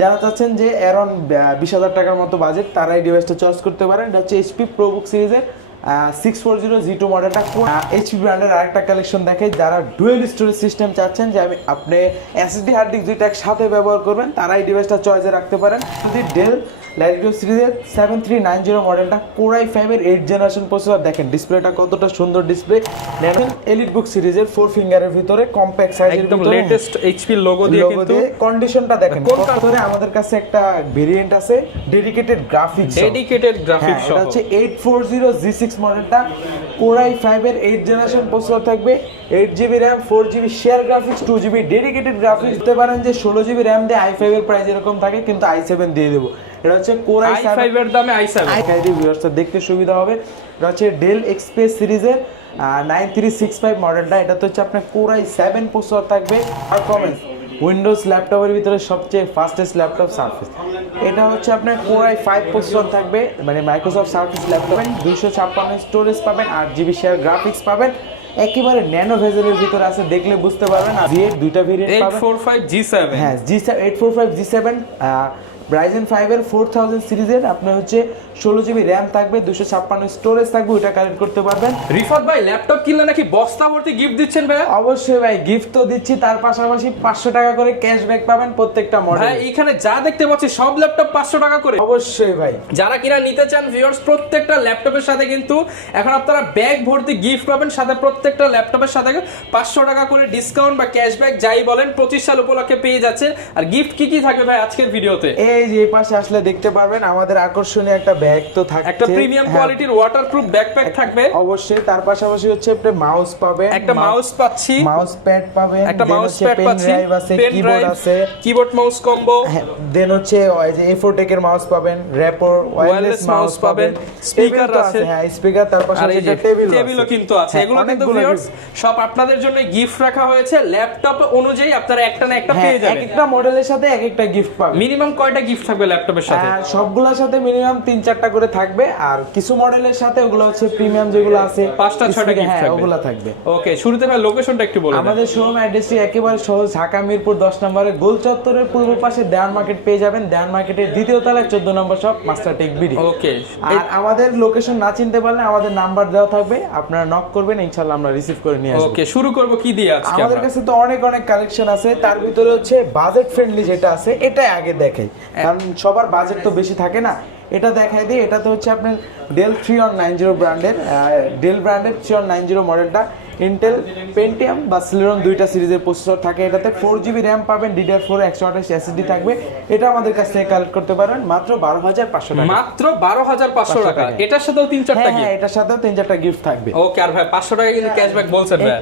যারা চাচ্ছেন যে অ্যারাউন্ড 20,000 টাকার মতো বাজেট তারা এই ডিভাইসটা চয়েস করতে পারেন। এটা হচ্ছে এইচপি প্রোবুক সিরিজের 640 G2 মডেলটা। এইচপি ব্র্যান্ডের আরেকটা কালেকশন দেখে যারা ডুয়েল স্টোরেজ সিস্টেম চাচ্ছেন যে আপনি এসএসডি হার্ড ডিস্ক দুইটা একসাথে ব্যবহার করবেন তারা এই ডিভাইসটা চয়েসে রাখতে পারেন। যদি ডেল ল্যাটিটিউড সিরিজের 7390 মডেলটা কোর i5 এর 8th জেনারেশন প্রসেসর দেখেন ডিসপ্লেটা কতটা সুন্দর ডিসপ্লে। এলিট বুক সিরিজের 4 ফিঙ্গারের ভিতরে কম্প্যাক্ট সাইজের একদম লেটেস্ট এইচপি লোগো দিয়ে কিন্তু কন্ডিশনটা দেখেন কোনটা ধরে আমাদের কাছে একটা ভেরিয়েন্ট আছে ডেডিকেটেড গ্রাফিক্স এটা হচ্ছে 840 G6 মডেলটা কোর i5 এর 8th জেনারেশন প্রসেসর থাকবে, 8GB RAM 4GB share graphics 2GB dedicated graphics. দিতে পারেন যে 16GB RAM দিয়ে i5 এর প্রাইস এরকম থাকে কিন্তু i7 দিয়ে দেব। এটা হচ্ছে কোর i5 এর দামে i7 ভিউয়ার্সদের দেখতে সুবিধা হবে। এটা হচ্ছে ডেল এক্সপ্রেস সিরিজের 9365 মডেলটা। এটা তো হচ্ছে আপনার কোর i7 প্রসেসর থাকবে। পারফরম্যান্স উইন্ডোজ ল্যাপটপের ভিতরে সবচেয়ে ফাস্টেস্ট ল্যাপটপ সারফেস। এটা হচ্ছে আপনার কোর i5 প্রসেসর থাকবে, মানে মাইক্রোসফট সারফেস ল্যাপটপ 256 স্টোরেজ পাবেন, 8GB শেয়ার গ্রাফিক্স পাবেন, একেবারে ন্যানো ভেজেলের ভিতরে আছে, দেখলে বুঝতে পারবেন। আর এর দুইটা ভেরিয়েন্ট পাবেন 845G7 হ্যাঁ G845G7 Ryzen 5 এর 4000 সিরিজের আপনার হচ্ছে 16GB RAM থাকবে, 256 স্টোরেজ থাকবে, ওটা কালেক্ট করতে পারবেন। রিফাত ভাই ল্যাপটপ কিনলে নাকি বস্তা ভর্তি গিফট দিচ্ছেন ভাই? অবশ্যই ভাই গিফট তো দিচ্ছি, তার পাশাপাশি 500 টাকা করে ক্যাশব্যাক পাবেন প্রত্যেকটা মডেল। ভাই এখানে যা দেখতে পাচ্ছি সব ল্যাপটপ 500 টাকা করে। অবশ্যই ভাই যারা কিনা নিতে চান ভিউয়ার্স প্রত্যেকটা ল্যাপটপের সাথে কিন্তু এখন আপনারা ব্যাগ ভর্তি গিফট পাবেন, সাথে প্রত্যেকটা ল্যাপটপের সাথে 500 টাকা করে ডিসকাউন্ট বা ক্যাশব্যাক যাই বলেন 25 সাল উপলক্ষে পেয়ে যাচ্ছে। আর গিফট কি কি থাকবে ভাই আজকের ভিডিওতে? এই যে এই পাশে আসলে দেখতে পারবেন আমাদের আকর্ষণীয় একটা ব্যাগ তো থাকছে, একটা প্রিমিয়াম কোয়ালিটির ওয়াটারপ্রুফ ব্যাকপ্যাক থাকবে অবশ্যই। তার পাশাপাশি হচ্ছে আপনি মাউস পাবেন, একটা মাউস পাচ্ছি, মাউস প্যাড পাবেন, একটা মাউস প্যাড পাচ্ছি, কিবোর্ড আছে, কিবোর্ড মাউস কম্বো, দেন হচ্ছে ওই যে A4 টেকের মাউস পাবেন, র্যাপর ওয়্যারলেস মাউস পাবেন, স্পিকার আছে, হ্যাঁ স্পিকার, তার পাশাপাশি টেবিলও কিন্তু আছে। এগুলো কিন্তু ভিউয়ার্স সব আপনাদের জন্য গিফট রাখা হয়েছে, ল্যাপটপ অনুযায়ী আপনারা একটা না একটা পেয়ে যাবেন। একটা মডেলের সাথে এক একটা গিফট পাবেন। মিনিমাম কয়টা গিফট থাকবে ল্যাপটপের সাথে? সবগুলোর সাথে মিনিমাম 3-4টা করে থাকবে, আর কিছু মডেলের সাথে ওগুলো হচ্ছে প্রিমিয়াম যেগুলো আছে 5-6টা গিফট থাকবে, ওগুলো থাকবে। ওকে, শুরুতে ভাই লোকেশনটা একটু বলুন। আমাদের শোরুম অ্যাড্রেসটি একেবারে সহজ, ঢাকা মিরপুর 10 নম্বরে গোল চত্বরের পূর্ব পাশে দেওয়ান মার্কেট পেয়ে যাবেন। দেওয়ান মার্কেটের দ্বিতীয় তলায় 14 নম্বর শপ মাস্টার টেক বিডি। ওকে, আর আমাদের লোকেশন না চিনতে পারলে আমাদের নাম্বার দেওয়া থাকবে, আপনারা নক করবেন, ইনশাআল্লাহ আমরা রিসিভ করে নিয়ে আসব। ওকে, শুরু করব কি দিয়ে আজকে? আমাদের কাছে তো অনেক কালেকশন আছে, তার ভিতরে হচ্ছে বাজেট ফ্রেন্ডলি যেটা আছে এটাই আগে দেখাই, কারণ সবার বাজেট তো বেশি থাকে না। এটা দেখাই দিই, এটা তো হচ্ছে আপনার ডেল 3190 ব্র্যান্ডের, ডেল ব্র্যান্ডের 3190 মডেলটা। ইন্টেল পেন্টিয়াম বা সিলেরন দুইটা সিরিজের প্রসেসর থাকে এটাতে, 4GB RAM পাবেন, DDR4 128 SSD থাকবে। এটা আমাদের কাছ থেকে কালেক্ট করতে পারেন মাত্র 12,500 টাকা। মাত্র 12,500 টাকা। এটার সাথেও 3-4টা গিফট? হ্যাঁ, এটার সাথেও 3-4টা গিফট থাকবে। ওকে, আর ভাই 500 টাকা কিন্তু ক্যাশব্যাক বলছেন ভাই।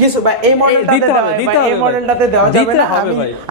কিছু ভাই এই মডেলটাতে এই মডেলটাতে দেওয়া যাবে না,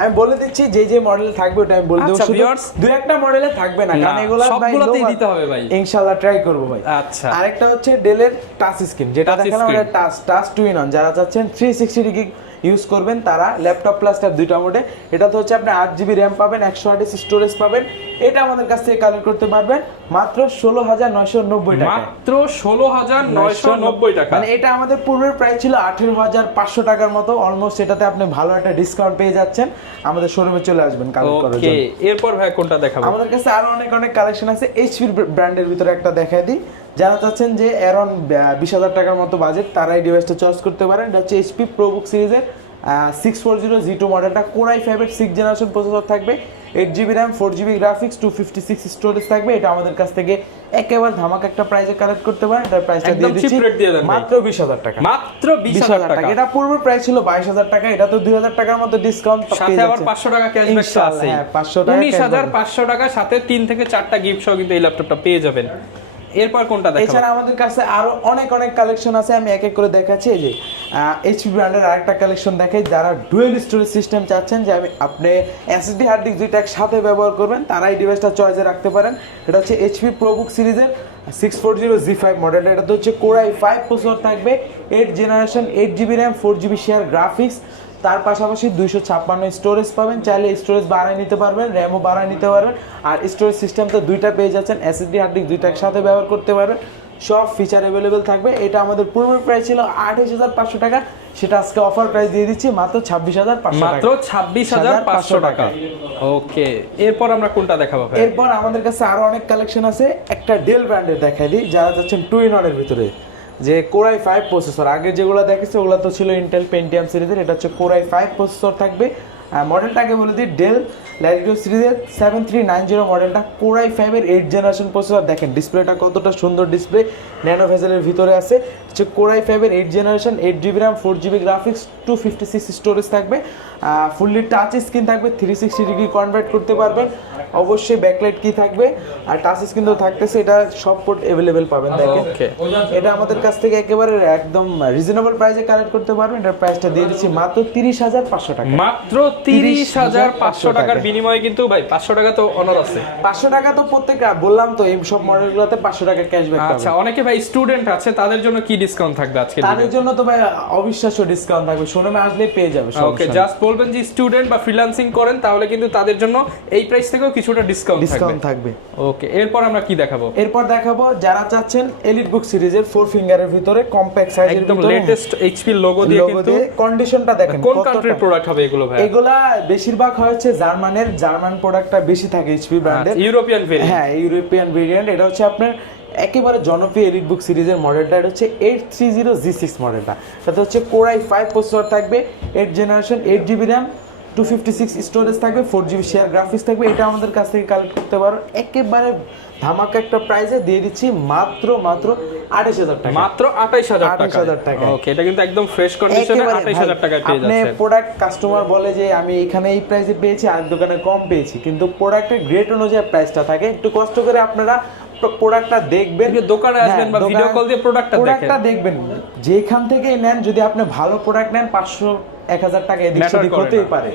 আমি বলে দিচ্ছি যে মডেল থাকবে ওটা আমি বলে দেব। শুধু দুই একটা মডেলে থাকবে না, কারণ এগুলো সবগুলোতেই দিতে হবে ভাই। ইনশাআল্লাহ ট্রাই করব ভাই। আচ্ছা, আরেকটা হচ্ছে ডেলের টাচ স্ক্রিন, যেটা দেখালাম এটা টাচ টু ইন অন। যারা চাচ্ছেন 360 ডিগ্রি ইউজ করবেন তারা ল্যাপটপ প্লাস ট্যাব দুইটা মোডে। এটা তো হচ্ছে আপনি 8GB RAM পাবেন, 128 স্টোরেজ পাবেন। এটা আমাদের কাছ থেকে কালেক্ট করতে পারবেন মাত্র 16,990 টাকা। মাত্র 16,990 টাকা। মানে এটা আমাদের পূর্বের প্রাইস ছিল 18,500 টাকার মতো, অলমোস্ট এটাতে আপনি ভালো একটা ডিসকাউন্ট পেয়ে যাচ্ছেন। আমাদের শোরুমে চলে আসবেন কালেক্ট করার জন্য। ওকে, এরপর ভাই কোনটা দেখাবো? আমাদের কাছে আরো অনেক কালেকশন আছে। এইচপি ব্র্যান্ডের ভিতরে একটা দেখাই দিই, যারা চাচ্ছেন যে অ্যারাউন্ড 20,000 টাকার মতো বাজেট তারা এই ডিভাইসটা চয়েস করতে পারেন। এটা হচ্ছে এইচপি প্রোবুক সিরিজের 640 G2 মডেলটা, কোর i5 এর 6th জেনারেশন প্রসেসর থাকবে, 8GB RAM 4GB graphics 256 storage থাকবে। এটা আমাদের কাছ থেকে একেবারে ধামাকা একটা প্রাইসে কালেক্ট করতে পারেন। এটার প্রাইসটা দিয়ে দিচ্ছি মাত্র 20,000 টাকা। মাত্র 20,000 টাকা। এটা পূর্বের প্রাইস ছিল 22,000 টাকা, এটা তো 2,000 টাকার মতো ডিসকাউন্ট সাথে আবার 500 টাকা ক্যাশব্যাক তো আছে। হ্যাঁ, 500 টাকা 19,500 টাকা, সাথে 3 থেকে 4টা গিফট সহ কিন্তু এই ল্যাপটপটা পেয়ে যাবেন। এরপর কোনটা দেখাবো? এছাড়া আমাদের কাছে আরো অনেক কালেকশন আছে, আমি এক এক করে দেখাচ্ছি। এই যে এইচপি ব্র্যান্ডের আরেকটা কালেকশন দেখাই, যারা ডুয়েল স্টোরেজ সিস্টেম চাচ্ছেন যে আপনি এসএসডি হার্ড ডিস্ক দুইটা একসাথে ব্যবহার করবেন তারা এই ডিভাইসটা চয়েসে রাখতে পারেন। এটা হচ্ছে এইচপি প্রোবুক সিরিজের 640 G5 মডেলটা। এটা হচ্ছে কোর i5 প্রসেসর থাকবে, 8th generation, 8GB RAM 4GB share graphics, তার পাশাপাশি 256 স্টোরেজ পাবেন। চাইলে স্টোরেজ বাড়ায় নিতে পারবেন, র্যামও বাড়ায় নিতে পারবেন। আর স্টোরেজ সিস্টেম তো দুইটা পেয়ে যাচ্ছেন, এসএসডি হার্ড ডিস্ক দুইটা একসাথে ব্যবহার করতে পারবেন। সব ফিচার অ্যাভেলেবেল থাকবে। এটা আমাদের পূর্বের প্রাইস ছিল 28,500 টাকা, সেটা আজকে অফার প্রাইস দিয়ে দিচ্ছি মাত্র 26,500 টাকা। মাত্র 26,500 টাকা। ওকে, এরপর আমরা কোনটা দেখাবো ভাই? এরপর আমাদের কাছে আরো অনেক কালেকশন আছে। একটা ডেল ব্র্যান্ডের দেখাই দিই, যারা যাচ্ছেন 2-in-1 এর ভিতরে, যে Core i5 প্রসেসর। আগে যেগুলো দেখেছে ওগুলো তো ছিল ইন্টেল পেন্টিয়াম সিরিজের, এটা হচ্ছে Core i5 প্রসেসর থাকবে। মডেলটাকে বলে দিই ডেল ল্যাটিটিউড সিরিজের 7390 মডেলটা, Core i5 এর 8th জেনারেশন প্রসেসর। দেখেন ডিসপ্লেটা কতটা সুন্দর ডিসপ্লে, ন্যানো ভেজেলের ভিতরে আছে। হচ্ছে Core i5 এর 8th generation, 8GB RAM, 4GB graphics, 256 storage থাকবে, ফুললি টাচ স্ক্রিন থাকবে, 360 ডিগ্রি কনভার্ট করতে পারবেন। অবশ্যই ব্যাকলাইট কি থাকবে, আর টাচ স্ক্রিন তো থাকতেছে। এটা সব পোর্ট अवेलेबल পাবেন। দেখেন এটা আমাদের কাছ থেকে একেবারে একদম রিজনেবল প্রাইসে কালেক্ট করতে পারবেন। এটার প্রাইসটা দিয়ে দিচ্ছি মাত্র 30,500 টাকা। মাত্র 30,500 টাকার বিনিময়ে কিন্তু ভাই 500 টাকা তো অনার আছে। 500 টাকা তো প্রত্যেকটা, বললাম তো এই সব মডেলগুলোতে 500 টাকা ক্যাশব্যাক পাবেন। আচ্ছা, অনেকে ভাই স্টুডেন্ট আছে, তাদের জন্য কি ডিসকাউন্ট থাকবে আজকে? তাদের জন্য তো ভাই অবিশ্বাস্য ডিসকাউন্ট থাকবে, শোরুমে আসলে পেয়ে যাবে। ওকে, জাস্ট বলবেন যে স্টুডেন্ট বা ফ্রিল্যান্সিং করেন, তাহলে কিন্তু তাদের জন্য এই প্রাইস থেকেও কিছুটা ডিসকাউন্ট থাকবে। ওকে, এরপর আমরা কি দেখাবো? এরপর দেখাবো যারা চাচ্ছেন এলিট বুক সিরিজের 4 ফিঙ্গারের ভিতরে কম্প্যাক্ট সাইজের একদম ভিতরে, লেটেস্ট এইচপি লোগো দিয়ে কিন্তু। কন্ডিশনটা দেখেন কোন কান্ট্রির প্রোডাক্ট হবে এগুলো ভাই? এগুলা বেশিরভাগ হচ্ছে জার্মান প্রোডাক্টটা বেশি থাকে এইচপি ব্র্যান্ডের। European variant. হ্যাঁ, ইউরোপিয়ান ভেরিয়েন্ট। এটা হচ্ছে আপনার একেবারে জনপ্রিয় এলিট বুক সিরিজের মডেলটা। এটা হচ্ছে 830G6 মডেলটা। তাতে হচ্ছে Core i5 প্রসেসর থাকবে, 8th generation, 8GB RAM, 256 storage থাকবে, 4GB শেয়ার গ্রাফিক্স থাকবে। এটা আমাদের কাছ থেকে কালেক্ট করতে পারো একেবারে ধামাকা একটা প্রাইসে দিয়ে দিচ্ছি মাত্র 28,000 টাকা। মাত্র 28,000 টাকা। ওকে, এটা কিন্তু একদম ফ্রেশ কন্ডিশনে 28,000 টাকায় পেয়ে যাচ্ছেন। আপনি প্রোডাক্ট কাস্টমার বলে যে আমি এখানে এই প্রাইসে পেয়েছি, আর দোকানে কম পেয়েছি, কিন্তু প্রোডাক্টের গ্রেড অনুযায়ী প্রাইসটা থাকে। একটু কষ্ট করে আপনারা প্রোডাক্টটা দেখবেন, দোকানে আসবেন বা ভিডিও কল দিয়ে প্রোডাক্টটা দেখবেন। যেখান থেকে নেন, যদি আপনি ভালো প্রোডাক্ট নেন 500-1000 টাকা এদিক সেদিক হতেই পারে।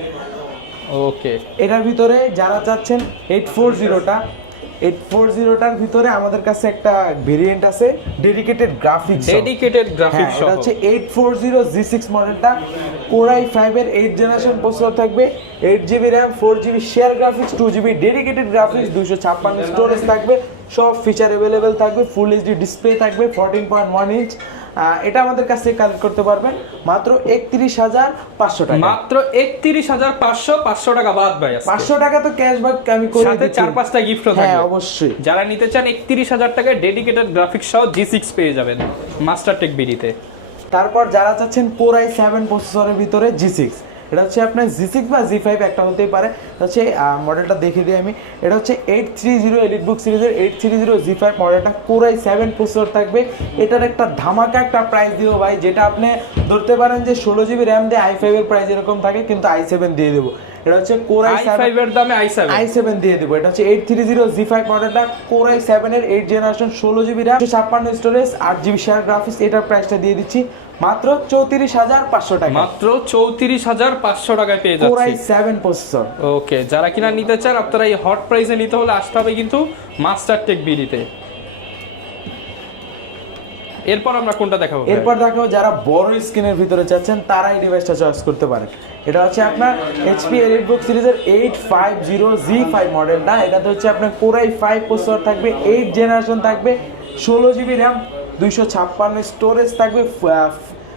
ওকে, এটার ভিতরে যারা চাচ্ছেন 840টার ভিতরে আমাদের কাছে একটা ভেরিয়েন্ট আছে ডেডিকেটেড গ্রাফিক্স সহ। এটা হচ্ছে 840G6 মডেলটা, Core i5 এর 8th জেনারেশন প্রসেসর থাকবে, 8GB RAM, 4GB share graphics, 2GB dedicated graphics, 256 storage থাকবে, সব ফিচার अवेलेबल থাকবে, ফুল এইচডি ডিসপ্লে থাকবে, 14.1 ইঞ্চ। এটা আমাদের কাছ থেকে কালেক্ট করতে পারবেন মাত্র 31,500 টাকা। মাত্র 31,500, 500 টাকা বাদ ভাই। 500 টাকা তো ক্যাশব্যাক আমি করে দিচ্ছি, সাথে 4-5টা গিফটও থাকবে। হ্যাঁ অবশ্যই। যারা নিতে চান 31,000 টাকায় ডেডিকেটেড গ্রাফিক্স সহ G6 পেয়ে যাবেন মাস্টারটেক বিডিতে। তারপর যারা চাচ্ছেন Core i7 প্রসেসরের ভিতরে G6, এটা হচ্ছে আপনার G6 বা G5 একটা হতেই পারে। হচ্ছে মডেলটা দেখে দিই আমি। এটা হচ্ছে 830 এলিট বুক সিরিজের 830G5 মডেলটা, Core i7 প্রসেসর থাকবে। এটার একটা ধামাকা একটা প্রাইস দিও ভাই, যেটা আপনি ধরতে পারেন যে 16GB RAM দিয়ে i5 এর প্রাইস এরকম থাকে, কিন্তু i7 দিয়ে দেবো। এটা হচ্ছে Core i5 এর দামে i7 দিয়ে দেবো। এটা হচ্ছে 830G5 মডেলটা, Core i7 এর 8th generation, 16GB RAM, 256 storage, 8GB share graphics. এটার প্রাইসটা দিয়ে দিচ্ছি মাত্র 34,500 টাকা। মাত্র 34,500 টাকায় পেয়ে যাচ্ছি Core i7 প্রসেসর। ওকে, যারা কিনা নিতে চান আপনারা এই হট প্রাইসে নিতে হলে আসতে হবে কিন্তু মাস্টারটেক বিডিতে। এরপর আমরা কোনটা দেখাবো? এরপর দেখাবো যারা বড় স্ক্রিনের ভিতরে চাচ্ছেন তারা এই ডিভাইসটা চয়েস করতে পারেন। এটা হচ্ছে আপনার HP EliteBook সিরিজের 850G5 মডেলটা। এটাতে হচ্ছে আপনার Core i5 প্রসেসর থাকবে, 8th জেনারেশন থাকবে, 16GB RAM, 256 স্টোরেজ থাকবে,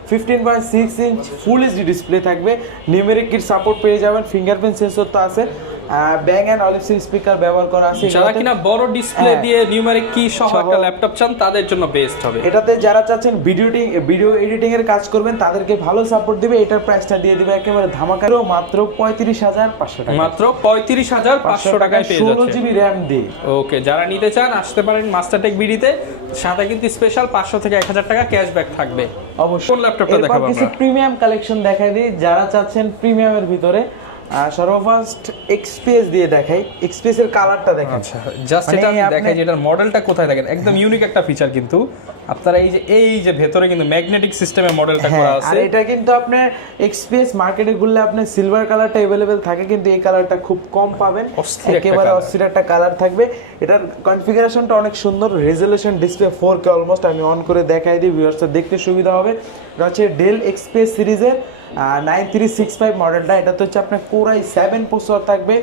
15.6 ইঞ্চ ফুল এইচডি ডিসপ্লে থাকবে, নিউমেরিক কিট সাপোর্ট পেয়ে যাবেন, ফিঙ্গারপ্রিন্ট সেন্সর তো আছে, ব্যাং এন্ড অলিভ সিল স্পিকার ব্যবহার করা আছে। যারা কিনা বড় ডিসপ্লে দিয়ে নিউমেরিক কি সহ একটা ল্যাপটপ চান তাদের জন্য বেস্ট হবে। এটাতে যারা চাচ্ছেন ভিডিও এডিটিং এর কাজ করবেন তাদেরকে ভালো সাপোর্ট দিবে। এটার প্রাইসটা দিয়ে দিবে একেবারে ধামাকারও মাত্র 35,500 টাকা। মাত্র 35,500 টাকায় পেয়ে যাচ্ছে 16GB RAM দিয়ে। ওকে, যারা নিতে চান আসতে পারেন মাস্টারটেক বিডিতে। সাথে কিন্তু স্পেশাল 500 থেকে 1000 টাকা ক্যাশব্যাক থাকবে। অবশ্যই। কোন ল্যাপটপটা দেখাবো কিছু আমরা? প্রিমিয়াম কালেকশন দেখাই দিই যারা চাচ্ছেন প্রিমিয়ামের ভিতরে। সর্বফার্স্ট এক্সপিএস দিয়ে দেখাই। এক্সপিএস এর কালারটা দেখেন। আচ্ছা, জাস্ট এটা আমি দেখাই যে এটার মডেলটা কোথায় দেখেন, একদম ইউনিক একটা ফিচার কিন্তু। আপনারা এই যে ভেতরে কিন্তু ম্যাগনেটিক সিস্টেমে মডেলটা করা আছে। আর এটা কিন্তু আপনার এক্সপিএস মার্কেটে ঘুরলে আপনার সিলভার কালারটা अवेलेबल থাকে, কিন্তু এই কালারটা খুব কম পাবেন। একেবারে অস্থির একটা কালার থাকবে। এটার কনফিগারেশনটা অনেক সুন্দর, রেজোলিউশন ডিসপ্লে 4K অলমোস্ট। আমি অন করে দেখাই দিই, ভিউয়ার্সদের দেখতে সুবিধা হবে। এটা হচ্ছে ডেল এক্সপিএস সিরিজের 9365 মডেলটা। এটা তো হচ্ছে আপনার Core i7 প্রসেসর থাকবে,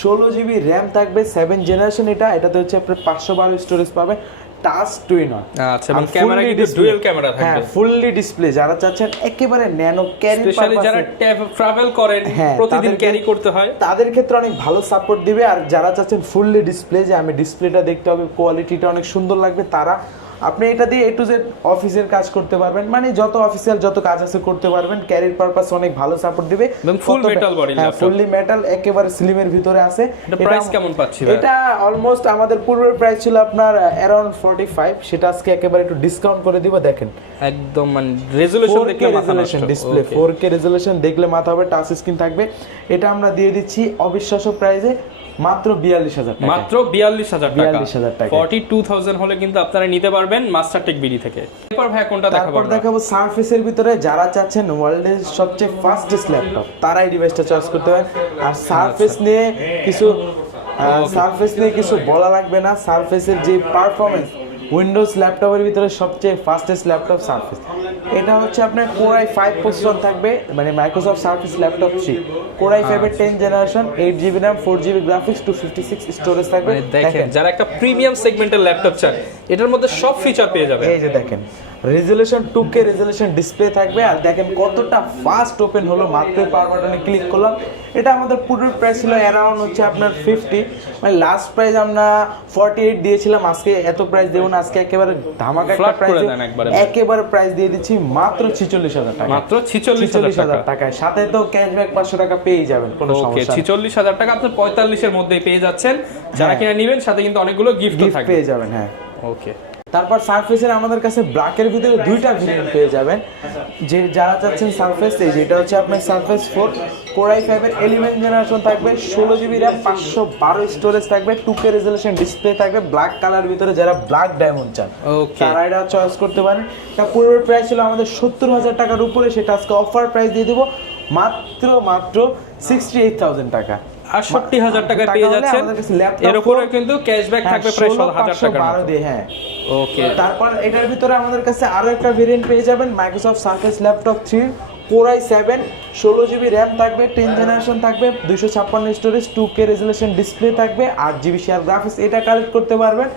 16GB RAM থাকবে, 7th জেনারেশন। এটাতে হচ্ছে আপনার 512 স্টোরেজ পাবে, টাচ টুইন হয়। আচ্ছা, এবং ক্যামেরা কিন্তু ডুয়াল ক্যামেরা থাকবে। হ্যাঁ, ফুললি ডিসপ্লে। যারা চাচ্ছেন একেবারে ন্যানো ক্যারি স্পেশালি যারা ট্রাভেল করেন, প্রতিদিন ক্যারি করতে হয়, তাদের ক্ষেত্রে অনেক ভালো সাপোর্ট দিবে। আর যারা চাচ্ছেন ফুললি ডিসপ্লে, যে আমি ডিসপ্লেটা দেখতে হবে, কোয়ালিটিটা অনেক সুন্দর লাগবে, তারা আপনি এটা দিয়ে A to Z অফিসের কাজ করতে পারবেন, মানে যত অফিসিয়াল যত কাজ আছে করতে পারবেন। ক্যারির পারপাস অনেক ভালো সাপোর্ট দিবে। ফুল মেটাল বডি, হ্যাঁ ফুললি মেটাল, একেবারে স্লিমের ভিতরে আছে। এটা প্রাইস কেমন পাচ্ছি ভাই? এটা অলমোস্ট আমাদের পূর্বের প্রাইস ছিল আপনার অ্যারাউন্ড 45, সেটা আজকে একেবারে একটু ডিসকাউন্ট করে দিব। দেখেন একদম মানে রেজোলিউশন দেখলে মাথা নষ্ট। ডিসপ্লে 4K রেজোলিউশন দেখলে মাথা হবে, টাচ স্ক্রিন থাকবে। এটা আমরা দিয়ে দিচ্ছি অবিশ্বাস্য প্রাইসে মাত্র 42000 টাকা। মাত্র 42000 টাকা। 42000 টাকা 42000 হলে কিন্তু আপনারা নিতে পারবেন মাস্টারটেক বিডি থেকে। এরপর ভাই কোনটা দেখাবো? তারপর দেখাবো সারফেসের ভিতরে যারা চাচ্ছেন ওয়ার্ল্ডের সবচেয়ে ফাস্টেস্ট ল্যাপটপ, তারা এই ডিভাইসটা চয়েস করতে পারেন। আর সারফেস নিয়ে কিছু বলা লাগবে না। সারফেসের যে পারফরমেন্স, উইন্ডোজ ল্যাপটপের ভিতরে সবচেয়ে ফাস্টেস্ট ল্যাপটপ সারফেস। এটা হচ্ছে আপনার Core i5 প্রসেসর থাকবে, মানে Microsoft surface laptop 3 Core i5 এর 10 generation, 8GB RAM, 4GB graphics, 256 storage থাকবে। দেখেন যারা একটা প্রিমিয়াম সেগমেন্টের ল্যাপটপ চান, এটার মধ্যে সব ফিচার পেয়ে যাবেন। এই যে দেখেন রেজোলিউশন 2K রেজোলিউশন ডিসপ্লে থাকবে। আর দেখেন কতটা ফাস্ট ওপেন হলো, মাত্র পাওয়ার বাটনে ক্লিক করলাম। এটা আমাদের পুরো প্রাইস ছিল অ্যারাউন্ড হচ্ছে আপনার 50, মানে লাস্ট প্রাইস আমরা 48 দিয়েছিলাম। আজকে এত প্রাইস দেব না, আজকে একেবারে ধামাকা একটা প্রাইস, একেবারে প্রাইস দিয়ে দিচ্ছি মাত্র 46000 টাকা। মাত্র 46000 টাকায়, সাথে তো ক্যাশব্যাক 500 টাকা পেয়ে যাবেন, কোনো সমস্যা নেই। 46000 টাকা আপনি 45 এর মধ্যে পেয়ে যাচ্ছেন। যারা কিনা নেবেন সাথে কিন্তু অনেকগুলো গিফট থাকবে, পেয়ে যাবেন। হ্যাঁ ওকে। তারপর সারফেসের আমাদের কাছে ব্ল্যাকের ভিতরে দুইটা ভেরিয়েন্ট পেয়ে যাবেন। যে যারা চাচ্ছেন সারফেস, এই যেটা হচ্ছে আপনার সারফেস 4 Core i5 এর 11 জেনারেশন থাকবে, 16GB RAM, 512 স্টোরেজ থাকবে, 2K রেজোলিউশন ডিসপ্লে থাকবে, ব্ল্যাক কালার ভিতরে যারা ব্ল্যাক ডায়মন্ড চান তারা এটা চয়েস করতে পারেন। এটা পূর্বের প্রাইস ছিল আমাদের 70000 টাকার উপরে, সেটা আজকে অফার প্রাইস দিয়ে দেব মাত্র 68000 টাকা। 68000 টাকায় পেয়ে যাচ্ছেন। এর উপরে কিন্তু ক্যাশব্যাক থাকবে প্রায় 17000 টাকা দিয়ে। হ্যাঁ ওকে। তারপর এটার ভিতরে আমাদের কাছে আরো একটা ভেরিয়েন্ট পেয়ে যাবেন, Microsoft surface laptop 3 Core i7, 16GB RAM থাকবে, 10 জেনারেশন থাকবে, 256 স্টোরেজ, 2K রেজোলিউশন ডিসপ্লে থাকবে, 8GB শেয়ার গ্রাফিক্স। এটা কালেক্ট করতে পারবেন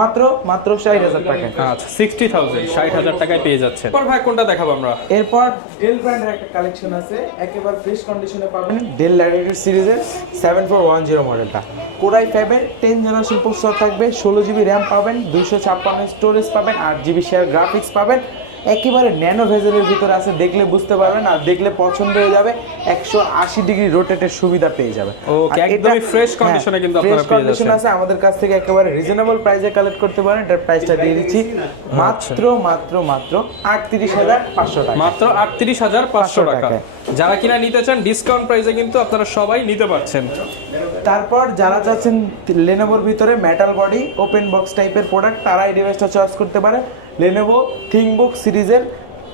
মাত্র 60000 টাকা। আচ্ছা 60000 টাকায় পেয়ে যাচ্ছে। এরপর ভাই কোনটা দেখাবো আমরা? এরপর ডেল ব্র্যান্ডের একটা কালেকশন আছে, একেবারে ফ্রেশ কন্ডিশনে পাবেন। ডেল ল্যাটিটিউড সিরিজের 7410 মডেলটা, Core i5 এর 10 জেনারেশন প্রসেসর থাকবে, 16GB RAM পাবেন, 256 স্টোরেজ পাবেন, 8GB শেয়ার গ্রাফিক্স পাবেন। একেবারে ন্যানো ভেজেলের ভিতরে আছে, দেখলে বুঝতে পারবেন, আর দেখলে পছন্দ হয়ে যাবে। 180 ডিগ্রি রোটেটের সুবিধা পেয়ে যাবেন। ওকে, একদমই ফ্রেশ কন্ডিশনে কিন্তু আপনারা পেয়ে যাচ্ছেন। আছে আমাদের কাছ থেকে একেবারে রিজনেবল প্রাইসে কালেক্ট করতে পারেন। এটার প্রাইসটা দিয়ে দিচ্ছি মাত্র 38500 টাকা। মাত্র 38500 টাকা। যারা কিনা নিতে চান ডিসকাউন্ট প্রাইসে কিন্তু আপনারা সবাই নিতে পারছেন। তারপর যারা চাচ্ছেন Lenovoর ভিতরে মেটাল বডি ওপেন বক্স টাইপের প্রোডাক্ট, তারা এই ডিভাইসটা চয়েস করতে পারে। Lenovo ThinkBook সিরিজের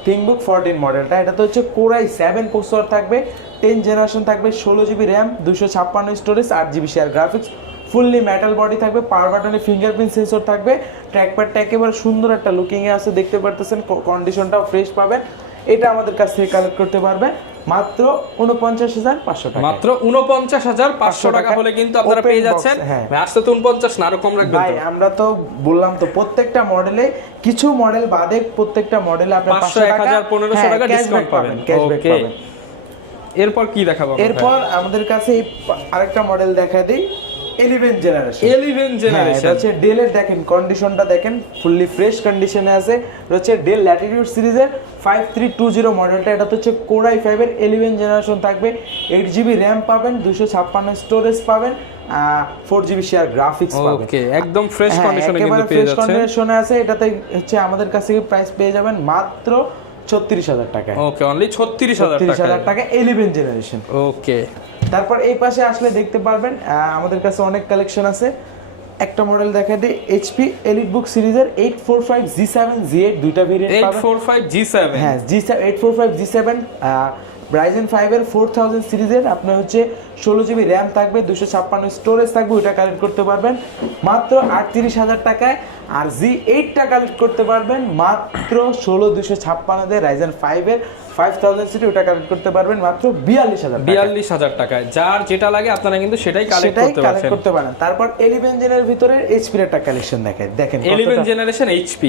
ThinkBook 14 মডেলটা, এটা তো হচ্ছে Core i7 প্রসেসর থাকবে, 10 জেনারেশন থাকবে, 16GB RAM, 256 storage, 8GB share graphics, fully metal body থাকবে, পাওয়ার বাটনে ফিঙ্গারপ্রিন্ট সেন্সর থাকবে, ট্র্যাকপ্যাডটা একেবারে সুন্দর একটা লুকিং এ আছে, দেখতে পারতেছেন, কন্ডিশনটাও ফ্রেশ পাবেন। এটা আমাদের কাছ থেকে কালেক্ট করতে পারবে মাত্র 49500 টাকা। মাত্র 49500 টাকা হলে কিন্তু আপনারা পেয়ে যাচ্ছেন। আজকে তো 49 না, আরো কম রাখবেন ভাই। আমরা তো বললাম তো প্রত্যেকটা মডেলে, কিছু মডেল বাদে প্রত্যেকটা মডেলে আপনি 500 1000 1500 টাকা ডিসকাউন্ট পাবেন। ওকে, এরপর কি দেখাবো? এরপর আমাদের কাছে আরেকটা মডেল দেখা দেই, 11 জেনারেশন। এটা হচ্ছে ডেলের, দেখেন কন্ডিশনটা দেখেন, ফুললি ফ্রেশ কন্ডিশনে আছে। এটা হচ্ছে ডেল ল্যাটিটিউড সিরিজের 5320 মডেলটা, এটা হচ্ছে Core i5 এর 11 জেনারেশন থাকবে, 8GB RAM পাবেন, 256 স্টোরেজ পাবেন, 4GB শেয়ার গ্রাফিক্স পাবেন। ওকে, একদম ফ্রেশ কন্ডিশনে কিন্তু পেয়ে যাচ্ছেন। ফ্রেশ কন্ডিশনে আছে। এটাতে হচ্ছে আমাদের কাছে প্রাইস পেয়ে যাবেন মাত্র 36000 টাকা। ওকে, অনলি 36000 টাকা 11 জেনারেশন। ওকে। তারপর এই পাশে আসলে দেখতে পারবেন আমাদের কাছে অনেক কালেকশন আছে। একটা মডেল দেখা দিই, HP EliteBook সিরিজের 845 G7 G8 দুইটা ভেরিয়েন্ট পাবেন। 845 G7, হ্যাঁ 845 G7 Ryzen 5 এর 4000 সিরিজের আপনার হচ্ছে 16GB র্যাম থাকবে, 256 স্টোরেজ থাকবে, ওটা কালেক্ট করতে পারবেন মাত্র 38,000 টাকায়। আর Z8 টা কালেক্ট করতে পারবেন মাত্র 16256 দিয়ে। Ryzen 5 এর 5000 সিরিজ ওটা কালেক্ট করতে পারবেন মাত্র 42,000 টাকায়। যার যেটা লাগে আপনারা কিন্তু সেটাই কালেক্ট করতে পারেন। তারপর 11 জেনের ভিতরে HP এর একটা কালেকশন দেখেন 11 জেনারেশন HP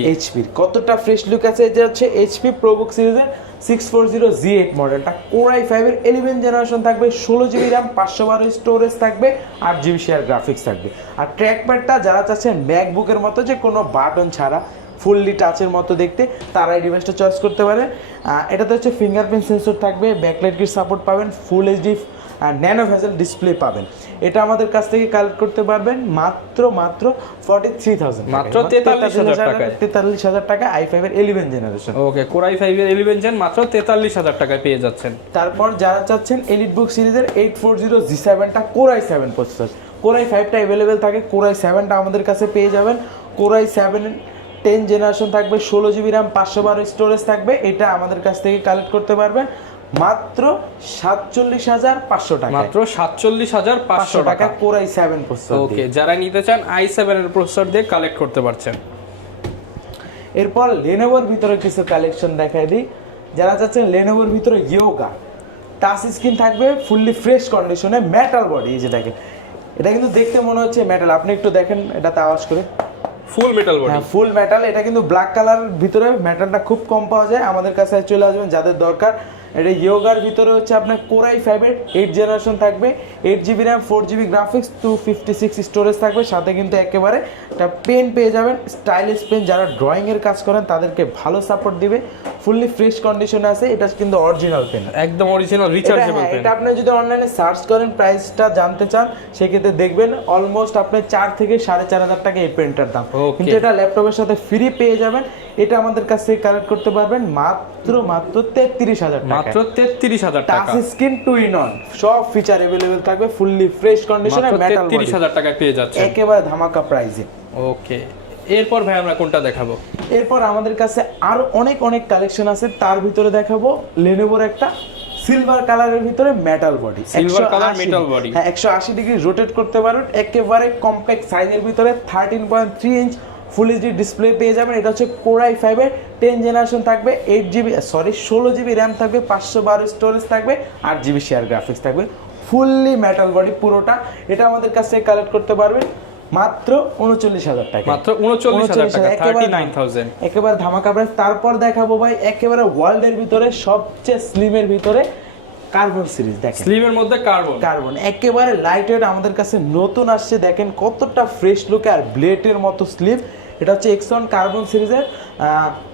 কতটা ফ্রেশ লুক আছে। এটা হচ্ছে HP ProBook সিরিজের 640 Z8 মডেলটা, Core i5 এর 11 জেনারেশন থাকবে, 16GB RAM, 512 স্টোরেজ থাকবে, 8GB শেয়ার গ্রাফিক্স থাকবে। আর ট্র্যাকপ্যাডটা যারা চাচ্ছেন ম্যাকবুকের মতো যে কোনো বাটন ছাড়া ফুললি টাচের মতো দেখতে, তারা এই ডিভাইসটা চয়েস করতে পারে। এটাতে হচ্ছে ফিঙ্গারপ্রিন্ট সেন্সর থাকবে, ব্যাকলাইট কিট সাপোর্ট পাবেন, full HD nano bezel display পাবেন। এটা আমাদের কাছ থেকে কালেক্ট করতে পারবেন মাত্র 43,000, মাত্র 43,000 টাকা i5 এর 11 জেনারেশন। ওকে, Core i5 এর 11 জেন মাত্র 43,000 টাকায় পেয়ে যাচ্ছেন। তারপর যারা চাচ্ছেন EliteBook সিরিজের 840 G7 টা Core i7 processor, Core i5 টা अवेलेबल থাকে, Core i7 টা আমাদের কাছে পেয়ে যাবেন। Core i7 10 জেনারেশন থাকবে, 16GB RAM, 512 স্টোরেজ থাকবে, এটা আমাদের কাছ থেকে কালেক্ট করতে পারবেন মাত্র 47,500 টাকা, মাত্র 47,500 টাকা Core i7 প্রসেসর। ওকে, যারা নিতে চান i7 এর প্রসেসর দিয়ে কালেক্ট করতে পারছেন। এরপর Lenovoর ভিতরে কিছু কালেকশন দেখাই দিই। যারা চাচ্ছেন Lenovoর ভিতরে Yoga টাচ স্ক্রিন থাকবে, ফুললি ফ্রেশ কন্ডিশনে, মেটাল বডি, এই যে দেখেন এটা কিন্তু দেখতে মনে হচ্ছে মেটাল, আপনি একটু দেখেন এটাতে আওয়াজ করে, ফুল মেটাল বডি, হ্যাঁ ফুল মেটাল। এটা কিন্তু ব্ল্যাক কালারের ভিতরে, মেটালটা খুব কম পাওয়া যায়, আমাদের কাছে চলে আসবেন যাদের দরকার। এটা ইয়োগার ভিতরে হচ্ছে আপনার Core i5 এর 8 জেনারেশন থাকবে, 8GB RAM, 4GB graphics, 256 storage থাকবে, সাথে কিন্তু একেবারে একটা পেন পেয়ে যাবেন, স্টাইলিশ পেন। যারা ড্রয়িং এর কাজ করেন তাদেরকে ভালো সাপোর্ট দিবে, ফুললি ফ্রেশ কন্ডিশনে আছে। এটা কিন্তু অরিজিনাল পেন, একদম অরিজিনাল রিচার্জেবল পেন। এটা আপনি যদি অনলাইনে সার্চ করেন, প্রাইসটা জানতে চান, সেক্ষেত্রে দেখবেন অলমোস্ট আপনি 4 থেকে 4,500 টাকা এই পেনটার দাম, কিন্তু এটা ল্যাপটপের সাথে ফ্রি পেয়ে যাবেন। এটা আমাদের কাছ থেকে কালেক্ট করতে পারবেন মাত্র 33,000 টাকা, মাত্র 33,000 টাকা। টাচ স্ক্রিন 2-in-1 সব ফিচার अवेलेबल থাকবে, ফুললি ফ্রেশ কন্ডিশনে, মেটাল বডি, 33,000 টাকায় পেয়ে যাচ্ছে একেবারে ধামাকা প্রাইসে। ওকে, এরপর ভাই আমরা কোনটা দেখাবো? এরপর আমাদের কাছে আরো অনেক কালেকশন আছে, তার ভিতরে দেখাবো Lenovoর একটা সিলভার কালারের ভিতরে metal body, silver colour metal body, হ্যাঁ 180 ডিগ্রি রোটেট করতে পারবেন, একেবারে কম্প্যাক্ট সাইজের ভিতরে 13.3 ইঞ্চ ফুল এইচডি ডিসপ্লে পেয়ে যাবেন। এটা হচ্ছে Core i5 এর 10 জেনারেশন থাকবে, 16GB RAM থাকবে, 512 স্টোরেজ থাকবে, 8GB শেয়ার গ্রাফিক্স থাকবে, ফুললি মেটাল বডি পুরোটা। এটা আমাদের কাছ থেকে কালেক্ট করতে পারবেন মাত্র 39,000 টাকা, মাত্র 39,000 টাকা, 39,000, একেবারে ধামাকা প্রাইস। তারপর দেখাবো ভাই একেবারে ওয়ার্ল্ডের ভিতরে সবচেয়ে স্লিমের ভিতরে কার্বন সিরিজ। দেখেন স্লিমের মধ্যে কার্বন একেবারে লাইট ওয়েট, আমাদের কাছে নতুন আসছে, দেখেন কতটা ফ্রেশ লুকে আর ব্লেডের মতো স্লিম। এটা হচ্ছে Xeon কার্বন সিরিজের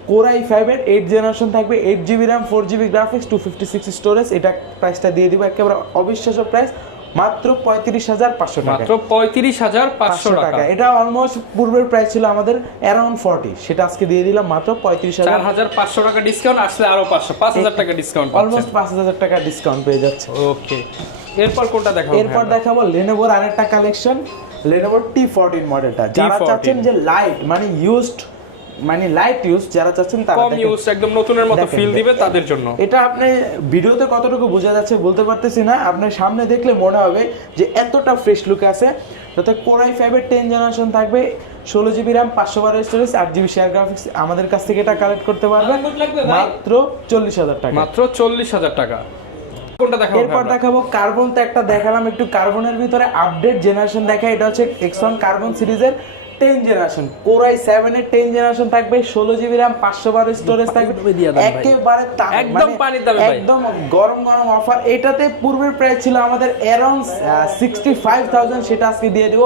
Core i5 এর 8 জেনারেশন থাকবে, 8GB RAM, 4GB graphics, 256 storage. এটা প্রাইসটা দিয়ে দিব একেবারে অবিশ্বাস্য প্রাইস মাত্র 35,500 টাকা, মাত্র 35,500 টাকা। এটা অলমোস্ট পূর্বের প্রাইস ছিল আমাদের অ্যারাউন্ড 40, সেটা আজকে দিয়ে দিলাম মাত্র 35,000, 4,500 টাকা ডিসকাউন্ট, আসলে আরো 5,000 টাকা ডিসকাউন্ট, অলমোস্ট 5,000 টাকা ডিসকাউন্ট পেয়ে যাচ্ছে। ওকে, এরপর কোনটা দেখাবো? এরপর দেখাবো Lenovoর আরেকটা কালেকশন, Lenovo T14 মডেলটা। যারা চাচ্ছেন যে লাইট ইউজ, যারা চাচ্ছেন তারা কম ইউজ, একদম নতুনের মতো ফিল দিবে তাদের জন্য। এটা আপনি ভিডিওতে কতটুকু বোঝা যাচ্ছে বলতে পারতেছি না, আপনি সামনে দেখলে মনে হবে যে এতটা ফ্রেশ লুক আছে। তাতে Core i5 এর 10 জেনারেশন থাকবে, 16GB RAM, 512 storage, 8GB share graphics. আমাদের কাছ থেকে এটা কালেক্ট করতে পারবেন মাত্র 40,000 টাকা, মাত্র 40,000 টাকা। কোনটা দেখাবো? এরপর দেখাবো কার্বন। তো একটা দেখালাম, একটু কার্বনের ভিতরে আপডেট জেনারেশন দেখায়। এটা হচ্ছে Xeon কার্বন সিরিজের 10 জেনারেশন, Core i7 এর 10 জেনারেশন থাকবে, 16GB RAM, 512 স্টোরেজ থাকবে, একেবারে একদম পানির দামে ভাই, একদম গরম অফার। এটাতে পূর্বের প্রাইস ছিল আমাদের অ্যারাউন্ড 65,000, সেটা আজকে দিয়ে দিব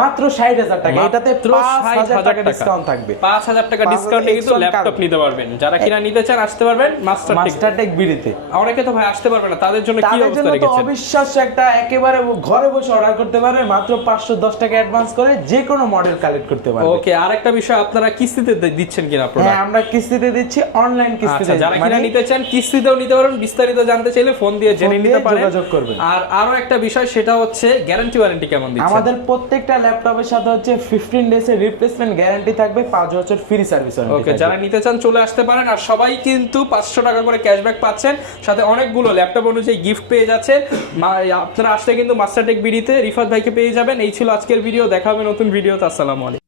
মাত্র 60,000 টাকা। এটাতে 5,000 টাকা ডিসকাউন্ট থাকবে, 5,000 টাকা ডিসকাউন্টে কিন্তু ল্যাপটপ নিতে পারবেন। যারা কিনা নিতে চান আসতে পারবেন মাস্টারটেক বিডিতে। অনেকে তো ভাই আসতে পারবে না, তাদের জন্য কি অবস্থা রেখেছেন? অবিশ্বাস্য একটা, একেবারে ঘরে বসে অর্ডার করতে পারবে মাত্র 510 টাকা অ্যাডভান্স করে, যে কোনো মডেল কালেক্ট করতে পারবে। ওকে, আরেকটা বিষয়, আপনারা কিস্তিতে দিচ্ছেন কিনা প্রোডাক্ট? হ্যাঁ, আমরা কিস্তিতে দিচ্ছি, অনলাইন কিস্তিতে। যারা কিনা নিতে চান কিস্তিতেও নিতে পারবেন, বিস্তারিত জানতে চাইলে ফোন দিয়ে জেনে নিতে পারেন, যোগাযোগ করবেন। আর আরো একটা বিষয়, সেটা হচ্ছে গ্যারান্টি ওয়ারেন্টি কেমন দিচ্ছেন? আমাদের প্রত্যেকটা ল্যাপটপের সাথে হচ্ছে 15 ডেজ এর রিপ্লেসমেন্ট গ্যারান্টি থাকবে, 5 বছর ফ্রি সার্ভিস ওয়ারেন্টি। ওকে, যারা নিতে চান চলে আসতে পারেন। আর সবাই কিন্তু 500 টাকা করে ক্যাশব্যাক পাচ্ছেন, সাথে অনেকগুলো ল্যাপটপ অনুযায়ী গিফট পেয়ে যাচ্ছেন। আপনারা আসলে কিন্তু মাস্টারটেক বিডিতে রিফাত ভাইকে পেয়ে যাবেন। এই ছিল আজকের ভিডিও, দেখা হবে নতুন ভিডিওতে। আসসালামু আলাইকুম।